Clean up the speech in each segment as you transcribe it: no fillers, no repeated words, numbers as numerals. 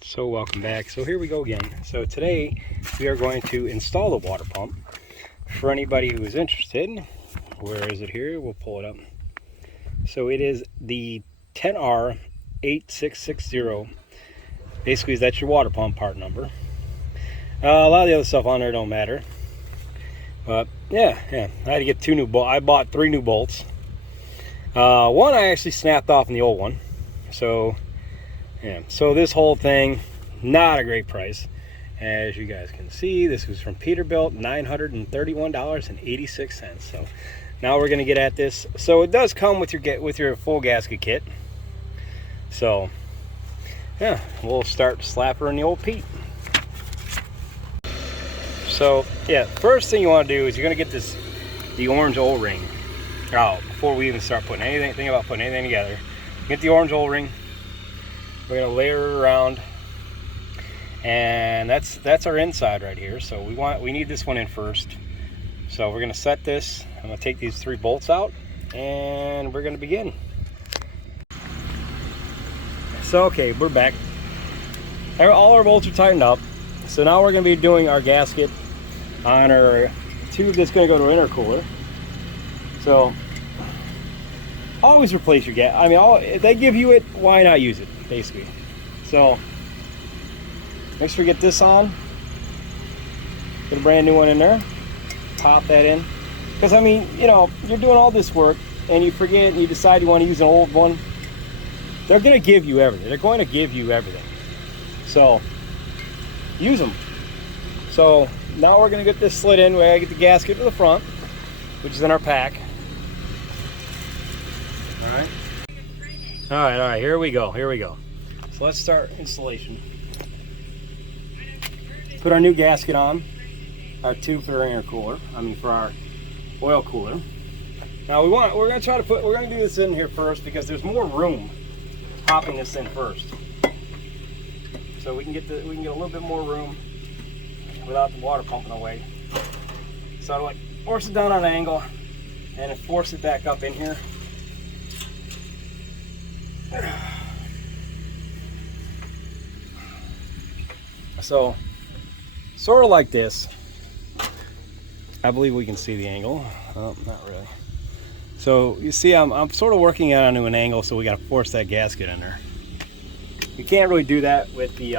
So welcome back. So here we go again. So today we are going to install the water pump. For anybody who is interested, where is it here? We'll pull it up. So it is the 10R8660. Basically, that's your water pump part number. A lot of the other stuff on there don't matter. But yeah, I had to get two new bolts. I bought 3 new bolts. One I actually snapped off in the old one. So yeah, so this whole thing, not a great price. As you guys can see, this was from Peterbilt, $931.86. So now we're gonna get at this. So it does come with your full gasket kit. So yeah, we'll start slapping the old Pete. So yeah, first thing you want to do is you're gonna get the orange O-ring out before we even start putting anything about putting anything together. Get the orange O-ring. We're gonna layer it around, and that's our inside right here. So we need this one in first. So we're gonna set this. I'm gonna take these 3 bolts out, and we're gonna begin. So okay, we're back. All our bolts are tightened up. So now we're gonna be doing our gasket on our tube that's gonna go to our intercooler. So always replace your gas. I mean, if they give you it, why not use it, basically. So make sure we get this on. Get a brand new one in there. Pop that in. Because I mean, you know, you're doing all this work and you forget and you decide you want to use an old one. They're going to give you everything. They're going to give you everything. So use them. So now we're going to get this slid in. We're going to get the gasket to the front, which is in our pack. All right, here we go. So let's start installation. Put our new gasket on, our tube for our intercooler, for our oil cooler. Now we're gonna do this in here first because there's more room popping this in first. So we can get a little bit more room without the water pumping away. So like force it down on an angle and then force it back up in here. So sort of like this. I believe we can see the angle. Oh, not really. So you see I'm sort of working it onto an angle, so we got to force that gasket in there. You can't really do that with the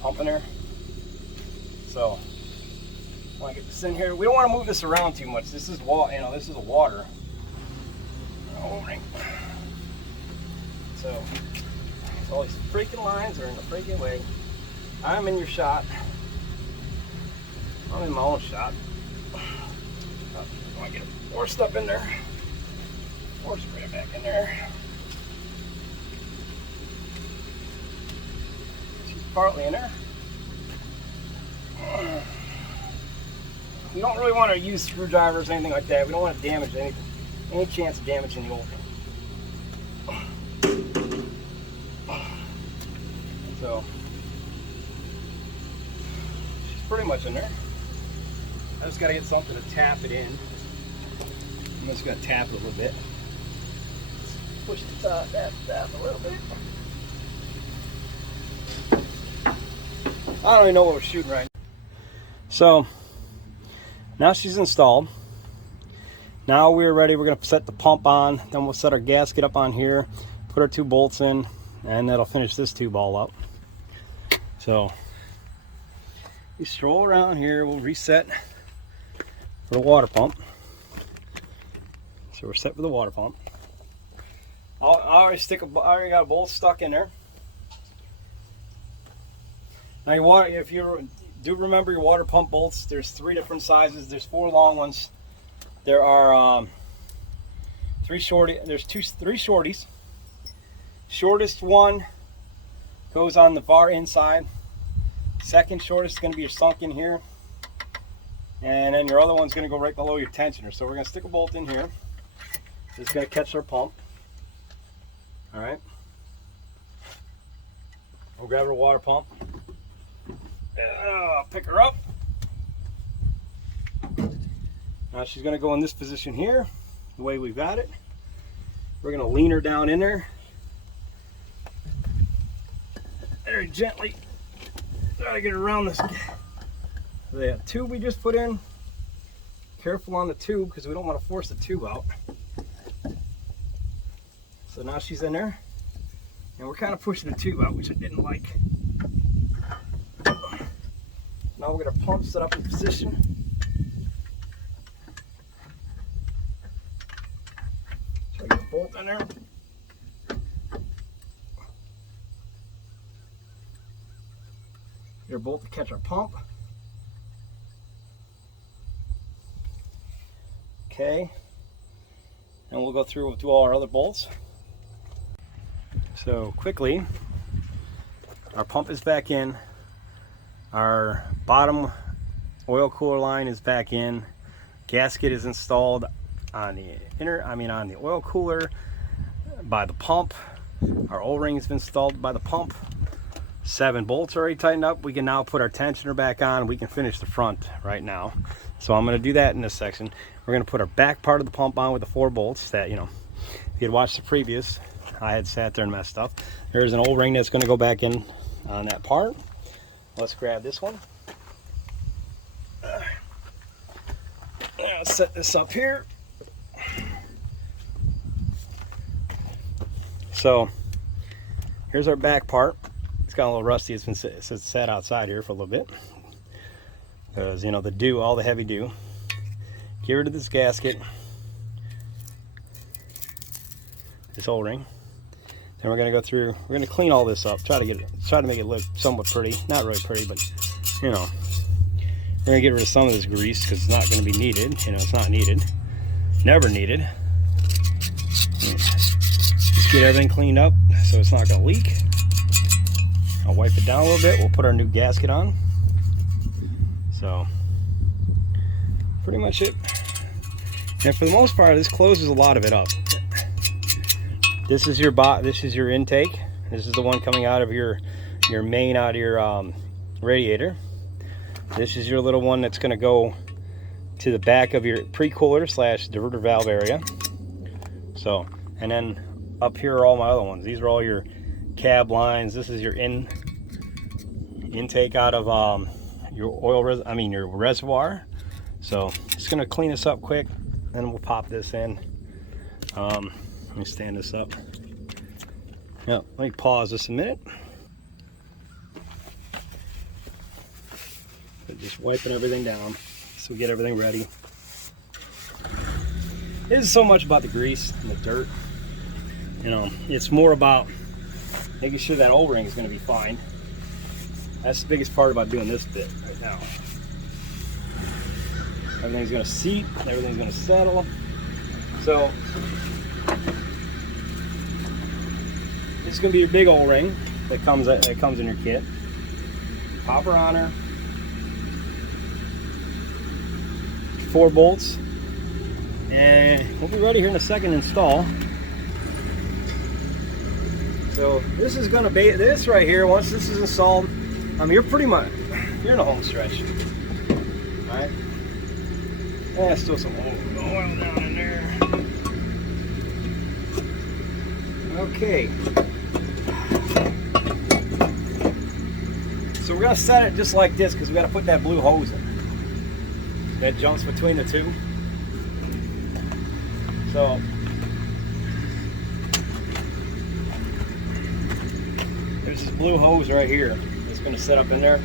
pump in there. So I want to get this in here. We don't want to move this around too much. This is this is a water. So all these freaking lines are in the freaking way. I'm in your shot. I'm in my own shot. I want to get it forced up in there. Force it right back in there. She's partly in there. We don't really want to use screwdrivers or anything like that. We don't want to damage anything. Any chance of damaging the old thing. So she's pretty much in there. I just got to get something to tap it in. I'm just going to tap it a little bit. Push the top, tap a little bit. I don't even know what we're shooting right now. So now she's installed. Now we're ready. We're going to set the pump on. Then we'll set our gasket up on here. Put our 2 bolts in. And that'll finish this tube all up. So we stroll around here. We'll reset for the water pump. So we're set for the water pump. I already got a bolt stuck in there. Now if you do remember your water pump bolts, there's 3 different sizes. There's 4 long ones. There are 3 shorties. Shortest one goes on the far inside. Second shortest is going to be your sunk in here. And then your other one's going to go right below your tensioner. So we're going to stick a bolt in here. It's going to catch our pump. Alright. We'll grab our water pump. Pick her up. Now she's going to go in this position here, the way we've got it. We're going to lean her down in there. very gently try to get around this. The tube we just put in. Careful on the tube because we don't want to force the tube out. So now she's in there, and we're kind of pushing the tube out, which I didn't like. Now we're going to pump set up in position. So I get a bolt in there. Get a bolt to catch our pump. Okay, and we'll go through with all our other bolts. So quickly, our pump is back in, our bottom oil cooler line is back in, gasket is installed on the oil cooler by the pump, our O-ring has been installed by the pump, 7 bolts are already tightened up. We can now put our tensioner back on. We can finish the front right now. So I'm going to do that in this section. We're going to put our back part of the pump on with the 4 bolts that, if you had watched the previous, I had sat there and messed up. There's an O-ring that's going to go back in on that part. Let's grab this one. I'll set this up here. So here's our back part. It's got a little rusty. It's been sat outside here for a little bit because the dew, all the heavy dew. Get rid of this gasket, this O-ring. Then we're going to go through. We're going to clean all this up. Try to make it look somewhat pretty. Not really pretty, but we're going to get rid of some of this grease because it's not going to be needed. It's not needed. Never needed. Just get everything cleaned up so it's not going to leak. I'll wipe it down a little bit. We'll put our new gasket on. So pretty much it. And for the most part, this closes a lot of it up. This is your intake. This is the one coming out of your main, out of your radiator. This is your little one that's going to go to the back of your pre-cooler / diverter valve area. So, and then up here are all my other ones. These are all your cab lines. This is your intake out of your reservoir. So just gonna clean this up quick, then we'll pop this in. Let me stand this up. Yeah, let me pause this a minute. Just wiping everything down so we get everything ready. It isn't so much about the grease and the dirt. It's more about making sure that O-ring is going to be fine. That's the biggest part about doing this bit right now. Everything's going to seat, everything's going to settle. So this is going to be your big O-ring that comes in your kit. Pop her on her. 4 bolts, and we'll be ready here in a second to install. So this is going to be this right here. Once this is installed, you're in the home stretch. All right. And still some oil down in there. Okay. So we're going to set it just like this because we got to put that blue hose in. That jumps between the two. So there's this blue hose right here that's going to set up in there.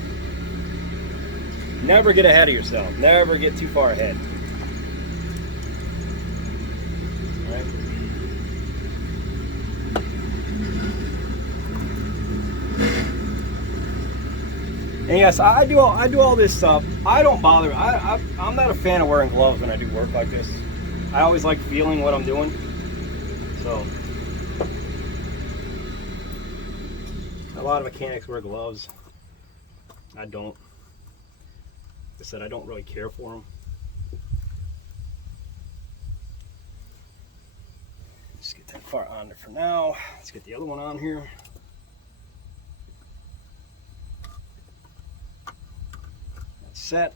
Never get ahead of yourself. Never get too far ahead. All right. And yes, I do all this stuff. I don't bother. I'm not a fan of wearing gloves when I do work like this. I always like feeling what I'm doing. So a lot of mechanics wear gloves. I don't. Like I said, I don't really care for them. Just get that part on there for now. Let's get the other one on here. Set.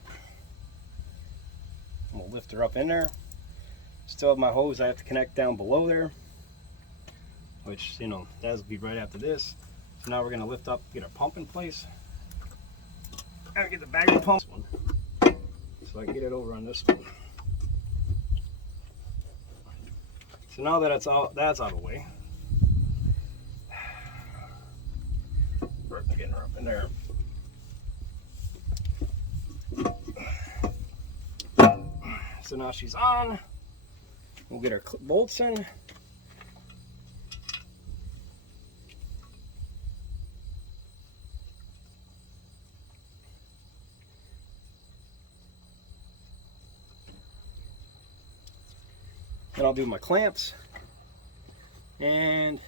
I'm gonna lift her up in there. Still have my hose I have to connect down below there, which that'll be right after this. So now we're going to lift up, get our pump in place. And get the battery pump so I can get it over on this one. So now that that's out of the way, we're getting her up in there. So now she's on. We'll get our bolts in. And I'll do my clamps. And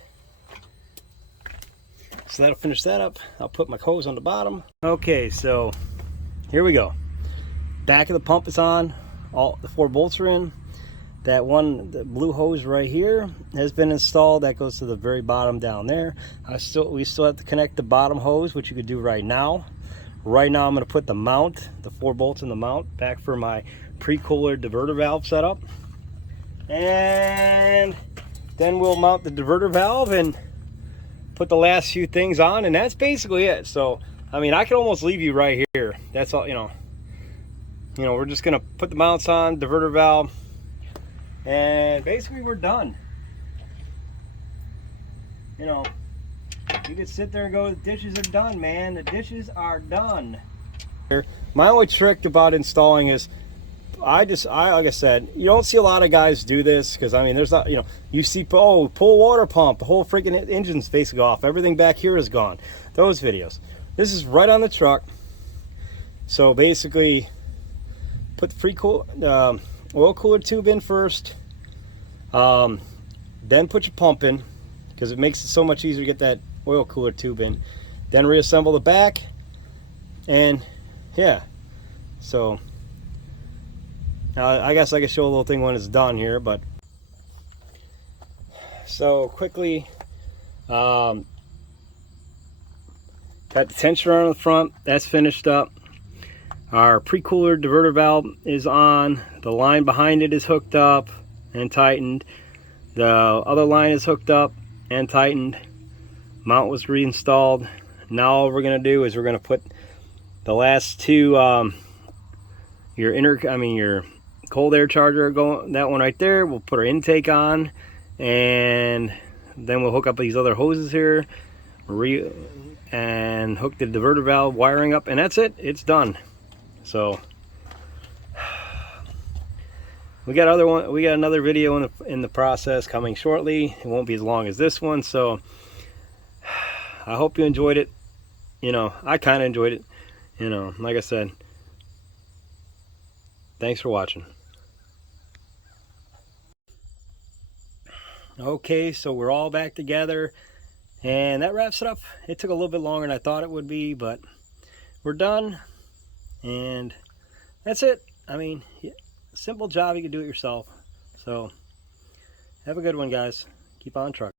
so that'll finish that up. I'll put my hose on the bottom. Okay, so here we go. Back of the pump is on. All the 4 bolts are in. That one, the blue hose right here, has been installed. That goes to the very bottom down there. We still have to connect the bottom hose, which you could do right now. Right now I'm going to put the mount, the 4 bolts in the mount, back for my pre-cooler diverter valve setup. And then we'll mount the diverter valve and put the last few things on, and that's basically it. So I mean, I could almost leave you right here. That's all, you know, we're just gonna put the mounts on, diverter valve, and basically we're done. You know, you could sit there and go, the dishes are done, man. The dishes are done. My only trick about installing is like I said, you don't see a lot of guys do this, because I mean, there's not, you see, oh, pull water pump, the whole freaking engine's basically off, everything back here is gone. Those videos. This is right on the truck. So basically, put the oil cooler tube in first, then put your pump in, because it makes it so much easier to get that oil cooler tube in. Then reassemble the back, and yeah, so I guess I can show a little thing when it's done here, but so quickly, got the tensioner on the front, that's finished up. Our pre-cooler diverter valve is on. The line behind it is hooked up and tightened. The other line is hooked up and tightened. Mount was reinstalled. Now all we're gonna do is we're gonna put the last two, your cold air charger, going, that one right there. We'll put our intake on, and then we'll hook up these other hoses here, and hook the diverter valve wiring up, and that's it. It's done. So we got another video in the process coming shortly. It won't be as long as this one, so I hope you enjoyed it. I kind of enjoyed it. Like I said, thanks for watching. Okay, so we're all back together, and that wraps it up. It took a little bit longer than I thought it would be, but we're done, and that's it. I mean, simple job, you can do it yourself. So have a good one, guys. Keep on trucking.